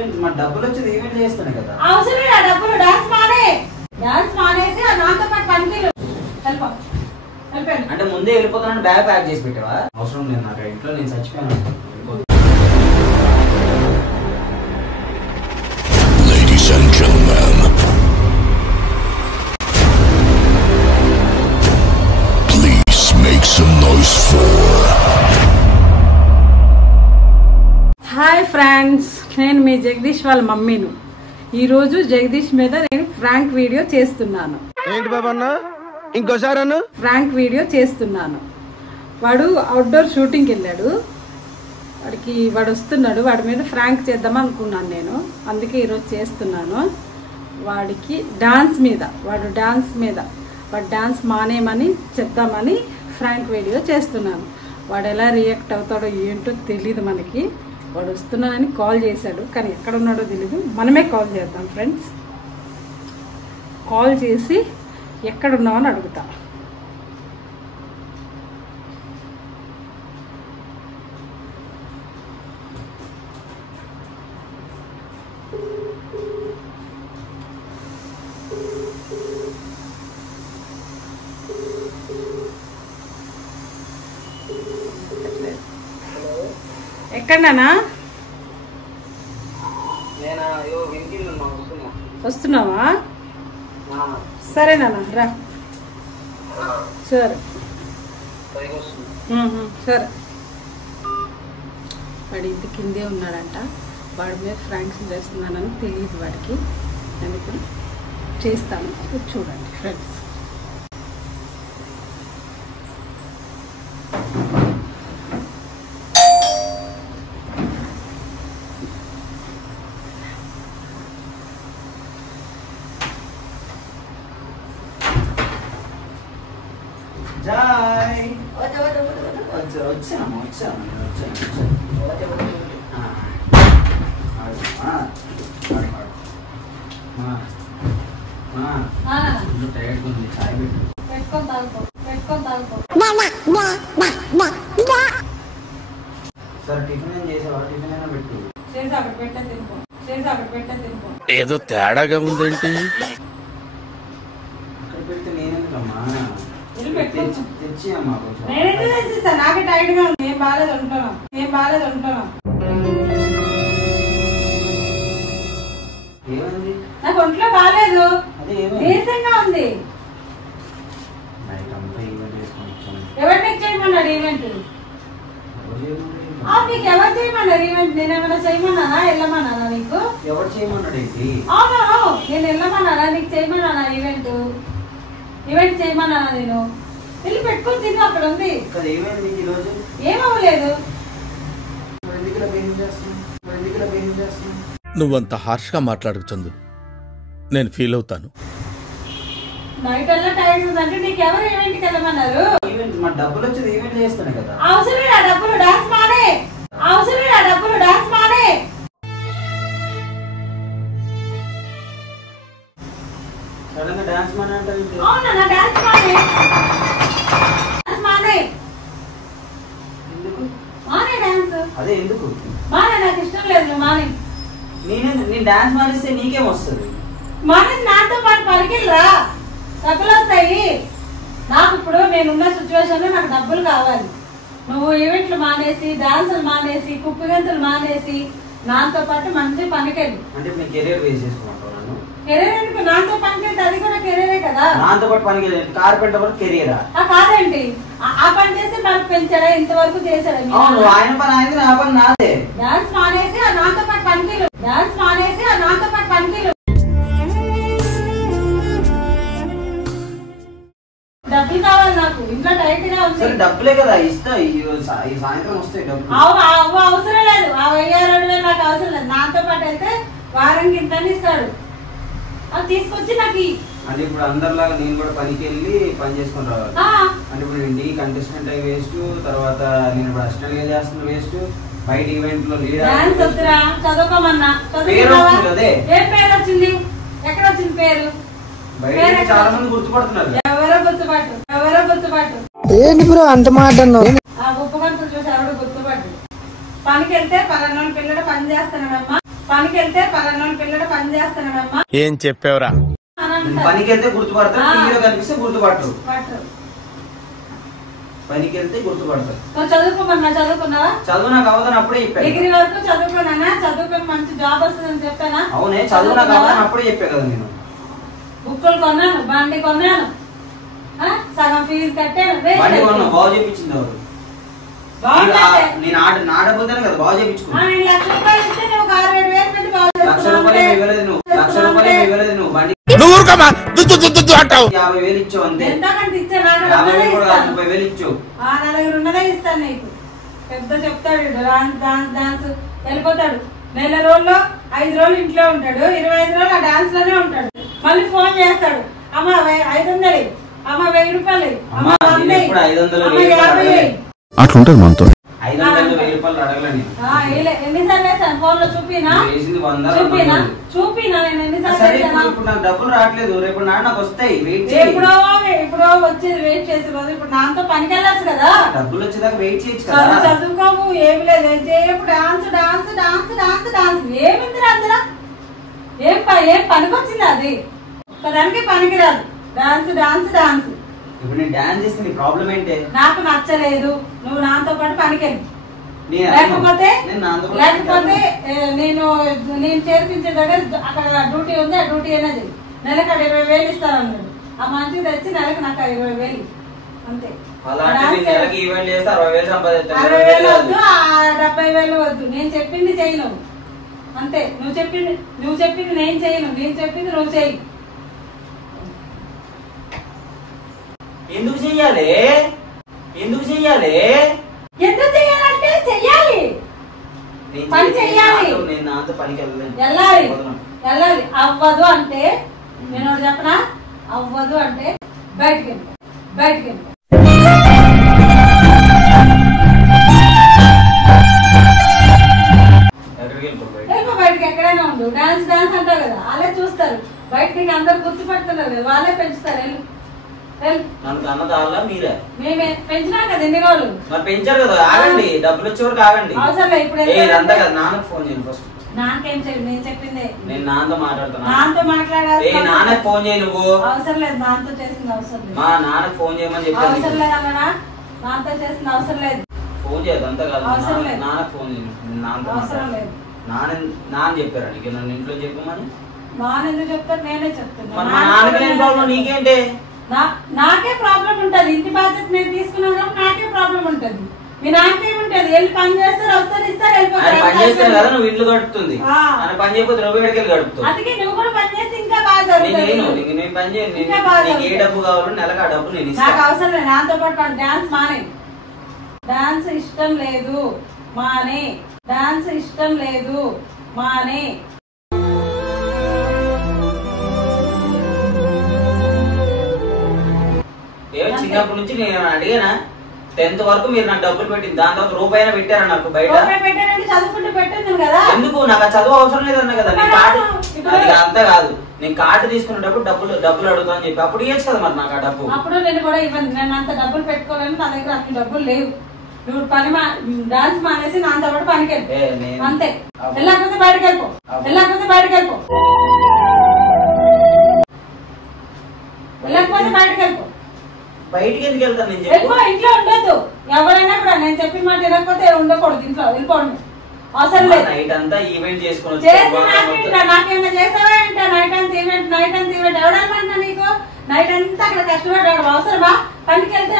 Event మన డబ్బులు వచ్చేది ఈవెంట్ చేస్తాను కదా. అవసరం లేదు డబ్బులు. డాన్స్ మానేసి నాతో పాటు పనికి అంటే ముందే వెళ్ళిపోతానని బ్యాగ్ ప్యాక్ చేసి పెట్టావా? అవసరం లేదు నాకు, ఇంట్లో నేను చచ్చిపోయాను. Ladies and gentlemen, please make some noise for. Hi friends, నేను మీ జగదీష్ వాళ్ళ మమ్మీను. ఈరోజు జగదీష్ మీద నేను ఫ్రాంక్ వీడియో చేస్తున్నాను. ఏంటి బాబన్న ఇంకోసారి ఫ్రాంక్ వీడియో చేస్తున్నాను. వాడు అవుట్డోర్ షూటింగ్కి వెళ్ళాడు. వాడు వస్తున్నాడు. వాడి మీద ఫ్రాంక్ చేద్దాం అనుకున్నాను నేను, అందుకే ఈరోజు చేస్తున్నాను. వాడికి వాడు డాన్స్ మానేయమని చెప్దామని ఫ్రాంక్ వీడియో చేస్తున్నాను. వాడు ఎలా రియాక్ట్ అవుతాడో ఏంటో తెలీదు మనకి. వాడు వస్తున్నానని కాల్ చేశాడు, కానీ ఎక్కడ ఉన్నాడో తెలీదు. మనమే కాల్ చేద్దాం ఫ్రెండ్స్. కాల్ చేసి ఎక్కడున్నావు అని అడుగుతా. ఎక్కడనా వస్తున్నావా? సరేనా రా. సరే సరే. వాడి ఇంటి కిందే ఉన్నాడంట. వాడి మీద ఫ్రాంక్స్ చేస్తున్నానని తెలియదు వాడికి. నేను ఇప్పుడు చేస్తాను, చూడండి ఫ్రెండ్స్. ఏదో తేడాగా ఉందేంటి? నాకే టైట్ గా ఉంది. ఏం బాగాలేదు ఉంటున్నా. నాకు ఒంట్లో బాగాలేదు, నీరసంగా ఉంది. ఎవరిని చేయమన్నాడు ఈవెంట్? నీకు ఎవరు చేయమన్నారు ఈవెంట్? నేనేమన్నా చేయమన్నానా, వెళ్ళమన్నానా? నీకు ఎవరు చేయమన్నాడు? అవును, నేను వెళ్ళమన్నానా? నీకు చేయమన్నానా? ఈవెంట్ చేయమన్నానా? నేను వెళ్ళి పెట్టుకొని తిను, అక్కడ ఉంది. ఏమవ్వలేదు. నువ్వంత హార్ష్ గా మాట్లాడకు చందు, నేను ఫీల్ అవుతాను. నైట్ అలా టైం ఉందంటే నీకు ఎవరు ఈవెంట్కి వెళ్ళమన్నారు? మన డబ్బులు వచ్చేది ఈవెంట్ చేస్తాను కదా. అవసరం లేదు డబ్బులు. డాన్స్ మానే. డాన్స్ మానే అంటే అవునా? డాన్స్ మానే. ఎందుకు మానే డాన్స్? అదే ఎందుకు మానే? నాకు ఇష్టం లేదు. నువ్వు మానే. నేను డాన్స్ మానేస్తే నీకేం వస్తుంది? మానేసి నాతో పాటు పలికిల్రా, డబ్బులు వస్తాయి నాకు. ఇప్పుడు నేనున్న సిచ్యువేషన్ లో నాకు డబ్బులు కావాలి. నువ్వు ఈవెంట్లు మానేసి, డాన్సులు మానేసి, కుప్పిగంతులు మానేసి నాతో పాటు మంచి పనికెళ్ళి. అంటే నేను కెరీర్ వేస్ట్ చేసుకుంటాను. కెరీర్ ఎందుకు? నాతో పనికెళ్తే అది కూడా కెరీరే కదా. నాతో పాటు పనికెళ్ళి కార్పెంటర్ కూడా కెరీరా? కాదండి, ఆ పని చేసి మనకు పెంచాడా? ఇంతవరకు చేశాడా? ఆయన పని ఆయన, నా పని నాదే. డాన్స్ మానేసి నాతో పాటు పనికెళ్ళు. డబ్బులు కావాలి నాకు. ఇంట్లో టైట్ గా ఉంది. డబ్బులే కదా ఇస్తా, ఈ సాయంత్రం వస్తాయి డబ్బులు. అవసరం లేదు. ఆ 1000-2000 నాకు అవసరం లేదు. నాతో పాటు అయితే వారానికి ఇంత ఇస్తాడు. అది తీసుకొచ్చి నాకు. అంటే ఇప్పుడు అందరిలాగా నేను కూడా పనికి వెళ్ళి పని చేసుకుని రావాలి. అంటే ఇప్పుడు నేను డీ కంటెస్టెంట్ అయి వేస్ట్, తర్వాత నేను ఇప్పుడు అసిస్టెంట్ గా చేస్తున్న వేస్ట్, బయట ఈవెంట్ లో డాన్స్ వద్దురా, చదువుకోమన్నా. ఏం పేరు వచ్చింది? ఎక్కడ వచ్చింది పేరు? చాలా మంది గుర్తుపడుతున్నారు. ఎవరో గుర్తుపట్టు. ఏంటి బ్రో అంత మాట అన్నావు? ఆ గొప్ప గంతులు చూసి ఎవరు గుర్తుపట్టు. పనికి వెళ్తే పలానా పిల్లడు పని చేస్తున్నాడమ్మా, పనికి వెళ్తే పలానా పిల్లడు పని చేస్తున్నాడమ్మా ఏం చెప్పావురా? పనికి వెళ్తే గుర్తుపడతారు, టీవీలో కనిపిస్తే గుర్తుపట్టరు. పనికి వెళ్తే గుర్తుపడతారు. చదువుకోమన్నా చదువుకున్నావా? చదువు నాకు అవదని అప్పుడే చెప్పాను. డిగ్రీ వరకు చదువుకున్నానా? చదువుకొని మంచి జాబ్ వస్తుందని చెప్పానా? అవునే, చదువు నాకు అవదని అప్పుడే చెప్పా కదా నేను. బుక్కులు కొన్నాను, బండి కొన్నాను, సగం ఫీజు కట్టాను. బండి కొన్నాను, బాగు చేయించింది ఎవరు? నేను నా డబ్బులతోనే కదా బాగు చేయించుకున్నాను. నేను లక్ష రూపాయలు ఇస్తే నువ్వు 6-7 వేలు పెట్టి బాగు లక్ష రూపాయలు ఇవ్వలేదు నువ్వు, లక్ష రూపాయలు ఇవ్వలేదు నువ్వు. బండి 50,000 ఇచ్చావు అంతే. ఎంతకంటే ఇచ్చా? 30,000 ఇచ్చావు. నా దగ్గర ఉన్నదే ఇస్తాను నీకు. పెద్ద చెప్తాడు డాన్స్ వెళ్ళిపోతాడు. నెల రోజుల్లో 5 రోజులు ఇంట్లో ఉంటాడు, 25 రోజులు ఆ డాన్స్ లోనే ఉంటాడు. మళ్ళీ ఫోన్ చేస్తాడు, అమ్మ 500, అమ్మ 1000 రూపాయలు, అమ్మ 50. అట్లుంటది మనతో. 500,000 రూపాయలు అడగలని ఎన్నిసార్లు వేసాను ఫోన్ లో? చూపినా నేను ఎన్నిసార్లు? ఇప్పుడు నాకు డబ్బులు రావట్లేదు, రేపు నాకు వస్తాయి. ఎప్పుడో వచ్చేది వెయిట్ చేసే రోజు. ఇప్పుడు నాతో పనికి వెళ్ళచ్చు కదా, డబ్బులు వచ్చేదాకా వెయిట్ చేయొచ్చు కదా. చదువుకోము, ఏమి లేదు, dance dance dance dance dance. ఏమింది అందులో? ఏం పనికి వచ్చింది? అది దానికి పనికిరాదు. Dance dance dance. ఇప్పుడు నేను డాన్స్ చేస్తే నీ ప్రాబ్లం ఏంటి? నాకు నచ్చలేదు, నువ్వు నాతో పాటు పనికెళ్ళి. లేకపోతే నేను చేర్పించే దగ్గర అక్కడ డ్యూటీ ఉంది, ఆ డ్యూటీ అనేది నెలకు 20,000 ఇస్తానన్నాడు. ఆ మంచి తెచ్చి నెలకు నాకు 20,000 అంతే. 60,000 వద్దు, 70,000 వద్దు. నేను చెప్పింది చేయను అంతే. నువ్వు చెప్పింది నేను చేయను, నేను చెప్పింది నువ్వు చెయ్యి. ఎందుకు చెయ్యాలి? ఎందుకు చెయ్యాలి? ఎందుకు చెయ్యాలంటే చెయ్యాలి, పని చెయ్యాలి. నేను నాతో పనికి వెళ్ళాలి. అవ్వదు అంటే నేను ఒకటి చెప్పనా? అవ్వదు అంటే బయటికి వెళ్ళిపో. బయటకి ఎక్కడైనా ఉండు. డాన్స్ డాన్స్ అంటావు కదా, వాళ్ళే చూస్తారు. బయట నీకు అందరు గుర్తుపడుతున్నారు కదా, వాళ్ళే పెంచుతారు. మేమే పెంచినా కదా ఎన్ని రోజులు. మరి పెంచారు కదా, ఆగండి. డబ్బులు వచ్చే వరకు ఆగండి. అవసరం లేదు. ఇప్పుడు అంతా కదా, నాన్నకు ఫోన్ చేయండి ఫస్ట్. నాకేం చేయండి, నేను చెప్పింది. నేను నాన్నతో మాట్లాడుతున్నా. నాన్నతో మాట్లాడాలి. నాన్నకు ఫోన్ చేయి నువ్వు. అవసరం లేదు, నాన్నతో చేసింది అవసరం లేదు. మా నాన్నకు ఫోన్ చేయమని చెప్పి అవసరం లేదు అన్నా. నాన్నతో చేసింది అవసరం లేదు. ఫోన్ చేయదు అంతా కాదు. అవసరం లేదు. నాన్నకు ఫోన్ చేయండి. అవసరం లేదు. నాన్న చెప్పారా నీకు నన్ను ఇంట్లో చెప్పమని? నాన్న ఎందుకు చెప్తారు? నేనే చెప్తున్నా. మా నాన్నకి లేని ప్రాబ్లం నీకేంటి? నాకే ప్రాబ్లం ఉంటది. ఇంటి బాధ్యత నేను తీసుకున్నాను కాబట్టి నాకే ప్రాబ్లం ఉంటది. మీ నాకేముంటది? వెళ్ళి పని చేస్తారు, వస్తారు, ఇస్తారు, వెళ్ళిపోతారు. పని చేస్తారు కదా, నువ్వు ఇల్లు గడుపుతుంది. పని చేయకపోతే నువ్వు ఎక్కడికి గడుపుతావు. అందుకే నువ్వు కూడా పని చేస్తే ఇంకా బాగా జరుగుతుంది. నేను పని చేయను. ఏ డబ్బు కావాలో నెలకు ఆ డబ్బు నేను ఇస్తాను. నాకు అవసరం లేదు. నాతో పాటు డాన్స్ మానే. డాన్స్ ఇష్టం లేదు మానే. డాన్స్ ఇష్టం లేదు మానే. చిన్నప్పటి నుంచి నేను అడిగానా? 10th వరకు మీరు నాకు డబ్బులు పెట్టింది, దాని తర్వాత రూపాయినా పెట్టారా నాకు బయట? చదువుకుంటూ పెట్టింది కదా. ఎందుకు? నాకు ఆ చదువు అవసరం లేదన్నా కదా. అంతా కాదు, నేను కార్డు తీసుకునేటప్పుడు డబ్బులు అడుగుతాను చెప్పి అప్పుడు ఇవ్వచ్చు కదా మరి నాకు ఆ డబ్బు. అప్పుడు నేను కూడా ఇవ్వండి. నేను అంత డబ్బులు పెట్టుకోలేను, నా దగ్గర అన్ని డబ్బులు లేవు. నువ్వు పని డాన్స్ మానేసి నాతో పాటు పనికి వెళ్ళి అంతే. వెళ్ళకపోతే బయటకు వెళ్ళిపో. వెళ్ళకపోతే బయటకు వెళ్ళిపో. బయటికి ఎందుకు వెళ్తాను నేను? వెళ్ళిపో. ఇంట్లో ఉండొద్దు. ఎవరైనా కూడా నేను చెప్పిన మాట వినకపోతే ఉండకూడదు ఇంట్లో. వెళ్ళిపోండి. అవసరం లేదు. నైట్ అంతా ఈవెంట్ చేసుకుని నాకేమైనా చేసావా ఏంటో? నైట్ అంతా ఈవెంట్ ఎవడన్నా నీకు? నైట్ అంతా అక్కడ కష్టపడ్డాడు. అవసరమా? పనికి వెళ్తే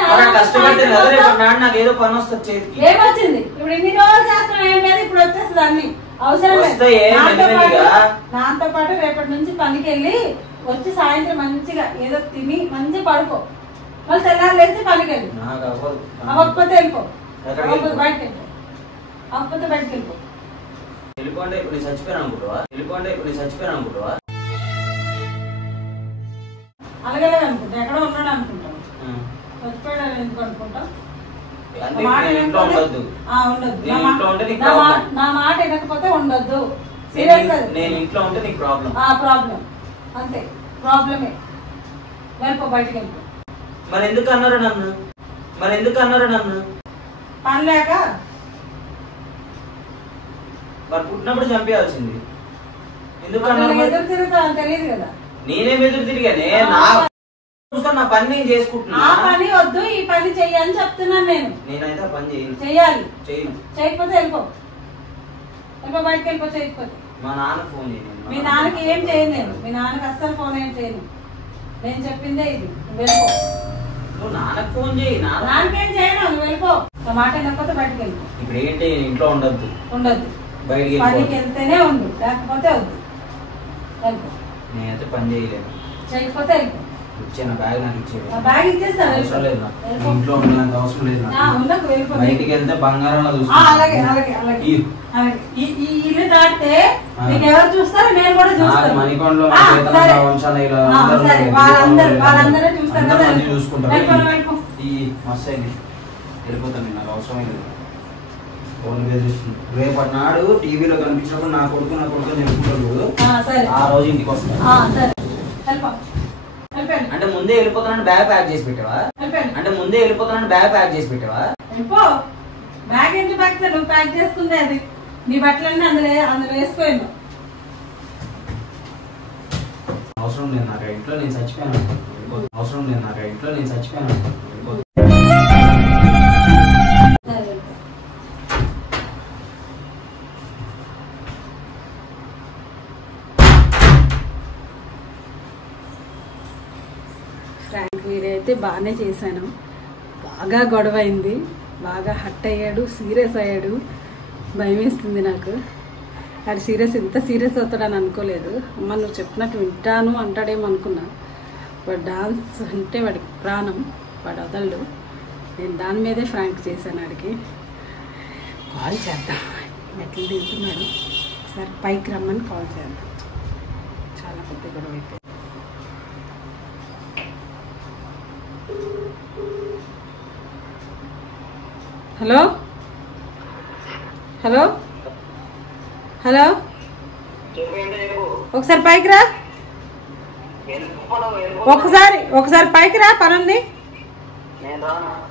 నాకు ఏదో పని వస్తుంది. ఏమొచ్చింది? ఇప్పుడు ఇన్ని రోజులు చేస్తున్నాం, ఏం లేదు. ఇప్పుడు వచ్చేస్తుంది అన్ని. అవసరం లేదు. నాతో పాటు రేపటి నుంచి పనికి వెళ్ళి వచ్చి సాయంత్రం మంచిగా ఏదో తిని మంచిగా పడుకో. మళ్ళీ తెల్లారు లేచి పనికి వెళ్ళి. అవ్వకపోతే వెళ్ళిపో. బయటకు వెళ్ళిపో. అవ్వకపోతే బయటకు వెళ్ళిపో. వెళ్ళిపోండి. ఇప్పుడు నేను చచ్చిపోయాను అనుకుంటావా? అలాగే అనుకుంటా. ఎక్కడో ఉన్నాడు అనుకుంటాను. చచ్చిపోయాడు ఎందుకు అనుకుంటాం? ఉండొద్దు. నా మాట వినకపోతే ఉండొద్దు. నేను ఇంట్లో ఉంటే నీకు ప్రాబ్లం. ప్రాబ్లం అంతే. ప్రాబ్లమే. వెళ్ళిపో. బయటకు వెళ్ళిపో. మరి ఎందుకు అన్నారా నన్ను? పని లేక. మరి పుట్టినప్పుడు చంపేయాల్సింది. ఎదురు తిరుగుతా తెలియదు కదా. నేనేం ఎదురు తిరిగానే, నా పని నేను చేసుకుంటున్నా. ఆ పని వద్దు, ఈ పని చెయ్యని చెప్తున్నాను నేను. నేనైతే ఆ పని చేయను. చెయ్యాలి. చేయను. చేయకపోతే వెళ్ళిపో, బయటకు వెళ్ళిపో. చేయకపోతే మా నాన్న ఫోన్ చేయను. మీ నాన్నకి ఏం చేయను నేను. మీ నాన్నకి అస్సలు ఫోన్ ఏం చేయను. నేను చెప్పిందే ఇది, నువ్వు వెళ్ళిపో. నువ్వు నాన్నకు ఫోన్ చేయి. నాన్నకేం చేయను, నువ్వు వెళ్ళిపో. ఆ మాట వినకపోతే బయటకు వెళ్ళిపో. ఇప్పుడు ఏంటి, ఇంట్లో ఉండద్దు. బయటికి పనికి వెళ్తేనే ఉండు, లేకపోతే వద్దు. వెళ్ళిపో. నేనైతే పని చేయలేను. చేయకపోతే వెళ్ళిపో. ఇచ్చాను బ్యాగ్, నాకు ఇచ్చేది. బ్యాగ్ ఇచ్చేస్తాను. అవసరం లేదు నాకు. ఇంట్లో ఉండడానికి అవసరం లేదు నాకు. బయటికి వెళ్తే బంగారంలో అలాగే అలాగే అలాగే ఈ ఇల్లు దాటితే నీకు ఎవరు చూస్తారు, నేను కూడా చూస్తాను. మణికొండలో వాళ్ళందరూ చూస్తారు కదా. చూసుకుంటారు. ఈ మస్తు వెళ్ళిపోతాను, నాకు అవసరం లేదు. ఫోన్ రేపటి నాడు టీవీలో కనిపించినప్పుడు నా కొడుకు నేర్చుకుంటాడు. ఆ రోజు ఇంటికి వస్తాను. అంటే ముందే వెళ్ళిపోతానని బ్యాగ్ ప్యాక్ చేసి పెట్టావా? వెళ్ళిపో. బ్యాగ్ ఏంటి ప్యాక్? నువ్వు ప్యాక్ చేసుకుందే అది. నీ బట్టలన్నీ అందులో వేసుకోను. అవసరం లేదు నాకు, ఇంట్లో నేను చచ్చిపోయాను. ఫ్రాంక్ వీడైతే బాగానే చేశాను. బాగా గొడవ అయింది, బాగా హట్ అయ్యాడు, సీరియస్ అయ్యాడు. భయం వేస్తుంది నాకు. వాడు ఇంత సీరియస్ అవుతాడని అనుకోలేదు. అమ్మ నువ్వు చెప్పినట్టు వింటాను అంటాడేమో అనుకున్నా. వాడు డాన్స్ అంటే వాడికి ప్రాణం, వాడు వదలడు. నేను దాని మీదే ఫ్రాంక్ చేశాను. వాడికి కాల్ చేద్దాం, మెట్లు దిగుతున్నాడు. ఒకసారి పైకి రమ్మని కాల్ చేద్దాం. చాలా పెద్ద గొడవ అయితే. హలో హలో హలో, ఒకసారి పైకి రా. ఒకసారి పైకి రా, పని ఉంది.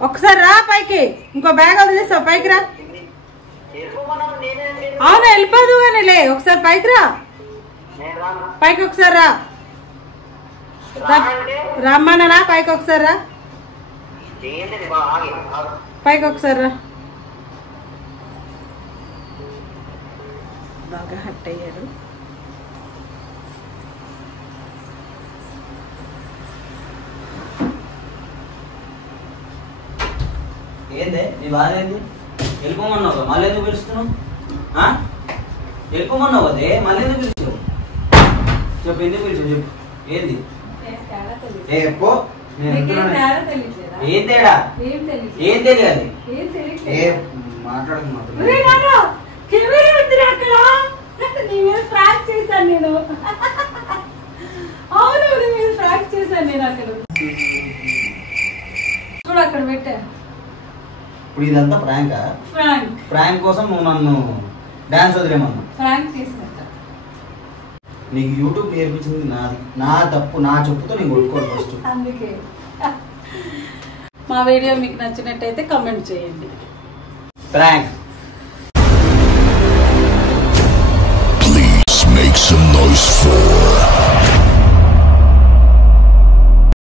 ఒకసారి రా పైకి. ఇంకో బ్యాగ్ వదిలేస్తావు, పైకి రా. అవును వెళ్ళిపోదు కానీ లే, ఒకసారి పైకి రా. పైకి ఒకసారి రా. రమ్మన్నా పైకి ఒకసారి రా. పైకి ఒకసారి రా. బాగా హట్ అయ్యాడు. ఏందే నీ బాధ ఏంది? వెళ్ళిపోమన్నావు, మళ్ళీ ఎందుకు పిలుస్తున్నావు? వెళ్ళిపోమన్నావు కదే, మళ్ళీ ఎందుకు పిలిచావు? చెప్పు, ఎందుకు పిలిచావు చెప్పు. ఏంది ఎప్పో? ఏం తేడా? ఏం తెలియాలి? మాట్లాడకు నేను. అవును, మీరు ఫ్రాక్ చేశాను నేను అక్కడ. చూడు అక్కడ పెట్టా. ఇప్పుడు ఇదంతా ప్రాంకా? ప్రాంక్ కోసం నువ్వు నన్ను డాన్స్ వదిలేమన్నా? ఫ్రాంక్ చేసినట్ట. నీకు యూట్యూబ్ నేర్పించింది నాది, నా తప్పు. నా చెప్పుతో నేను కొట్టుకోవాలి ఫస్ట్. అందుకే మా వీడియో మీకు నచ్చినట్టయితే కామెంట్ చేయండి. Prank. Please make some noise for